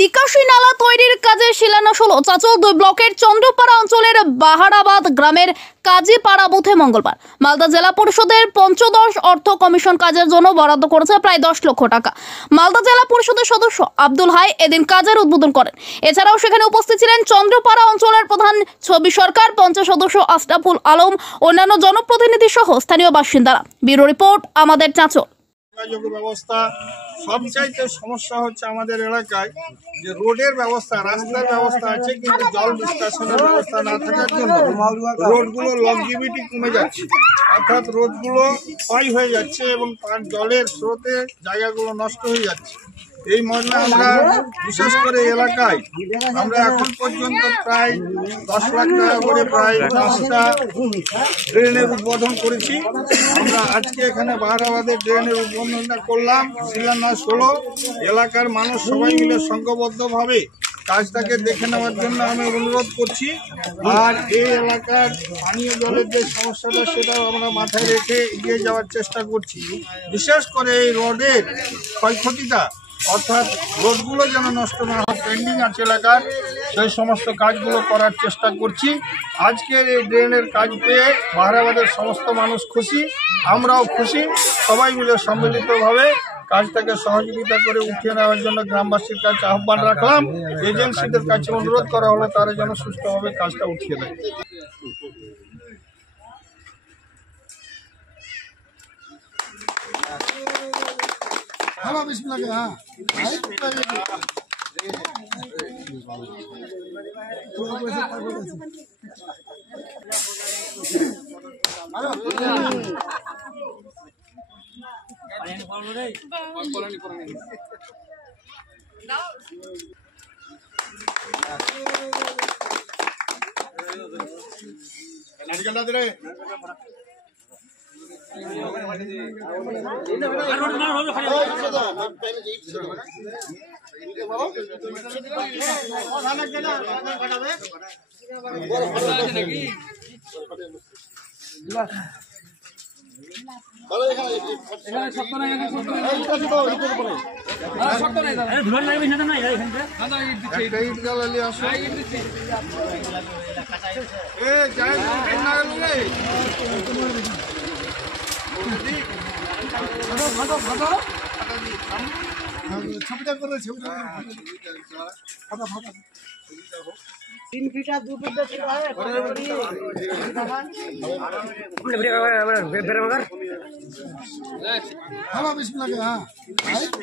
নিকাশি নালা তৈরির কাজে শিলান্যাস হলো চাঁচল 2 ব্লকের চন্দ্রপাড়া অঞ্চলের বাহারাবাদ গ্রামের কাজীপাড়া বুথে মঙ্গলবার। মালদা জেলা পরিষদের পঞ্চদশ অর্থ কমিশন কাজের জন্য বরাদ্দ করেছে প্রায় 10 লক্ষ টাকা। মালদা জেলা পরিষদের সদস্য আব্দুল হাই এদিন কাজের উদ্বোধন করেন। এছাড়াও সেখানে উপস্থিত ছিলেন চন্দ্রপাড়া অঞ্চলের প্রধান ছবি সরকার, পঞ্চায়েত সদস্য আশরাফুল আলম, অন্যান্য জনপ্রতিনিধি সহ স্থানীয় বাসিন্দারা। ব্যুরো রিপোর্ট, আমাদের চাঁচল। যোগাযোগ ব্যবস্থা সবচাইতে সমস্যা হচ্ছে আমাদের এলাকায় যে রোডের ব্যবস্থা, রাস্তার ব্যবস্থা আছে কিন্তু জল নিষ্কাশনের ব্যবস্থা না থাকার জন্য রোডগুলো লংজিভিটি কমে যাচ্ছে, অর্থাৎ রোডগুলো ক্ষয় হয়ে যাচ্ছে এবং জলের স্রোতে জায়গাগুলো নষ্ট হয়ে যাচ্ছে। এই মর্মে আমরা বিশেষ করে এলাকায় আমরা এখন পর্যন্ত প্রায় 10 লাখ টাকা করে প্রায় 5টা ড্রেনের উদ্বোধন করেছি। আমরা আজকে এখানে বাহারাবাদের ড্রেনের উদ্বোধনটা করলাম, শিলান্যাস হলো। এলাকার মানুষ সবাই মিলে সংঘবদ্ধভাবে কাজটাকে দেখে নেওয়ার জন্য আমি অনুরোধ করছি। আর এই এলাকার পানীয় জলের যে সমস্যাটা সেটাও আমরা মাথায় রেখে এগিয়ে যাওয়ার চেষ্টা করছি। বিশেষ করে এই রোডের ক্ষয়ক্ষতিটা, অর্থাৎ রোডগুলো যেন নষ্ট না হয়, পেন্ডিং আছে এলাকার, সেই সমস্ত কাজগুলো করার চেষ্টা করছি। আজকের এই ড্রেনের কাজ পেয়ে বাহারাবাদের সমস্ত মানুষ খুশি, আমরাও খুশি। সবাই মিলে সম্মিলিতভাবে কাজটাকে সহযোগিতা করে উঠিয়ে নেওয়ার জন্য গ্রামবাসীর কাছে আহ্বান রাখলাম। এজেন্সিদের কাছে অনুরোধ করা হলো তারা যেন সুষ্ঠুভাবে কাজটা উঠিয়ে দেয়। হ্যালো, বিসমিল্লাহ। হ্যাঁ, ছবিটা করে 3 ফিট আর 2 ফিট ছিল হ্যালো, বিসমিল্লাহ। হ্যাঁ,